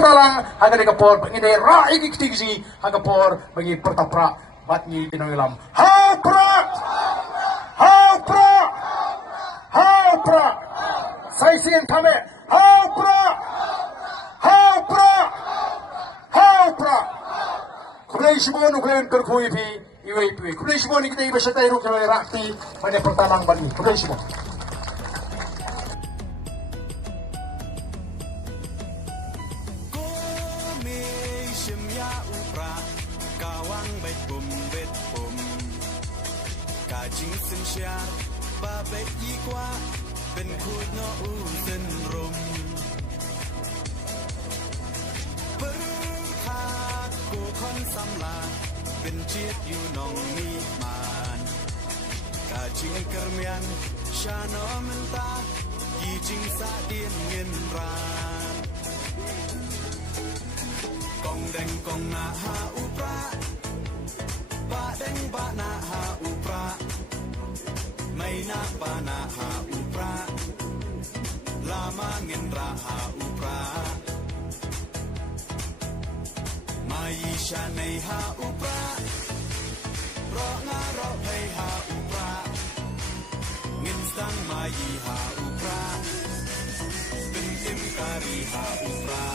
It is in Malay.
pertalang haga kapor pangide raig iktigsi haga por bagi pertapra batni tinoilam haupra haupra haupra saisien thame haupra haupra haupra kulai sibon uklen kerkhui pi iwe pi kulai sibon kita iba satai ru kala rakti pada pertalang batni kulai sibon Kawang bet bum Kajing sen syar ba bet ikwa ben khut no u sen rum Berhak ku kon samla ben chiet yu nong ni man Kajing kermian syano menta Kijing sa dien ngin ran Kong deng kong na ha upra Ba deng ba na ha upra May na ba na ha upra Lama ngin ra ha upra Mai sha nei ha upra Ro nga ro pay ha upra Ngin stang mai ha upra Bin tim kari ha upra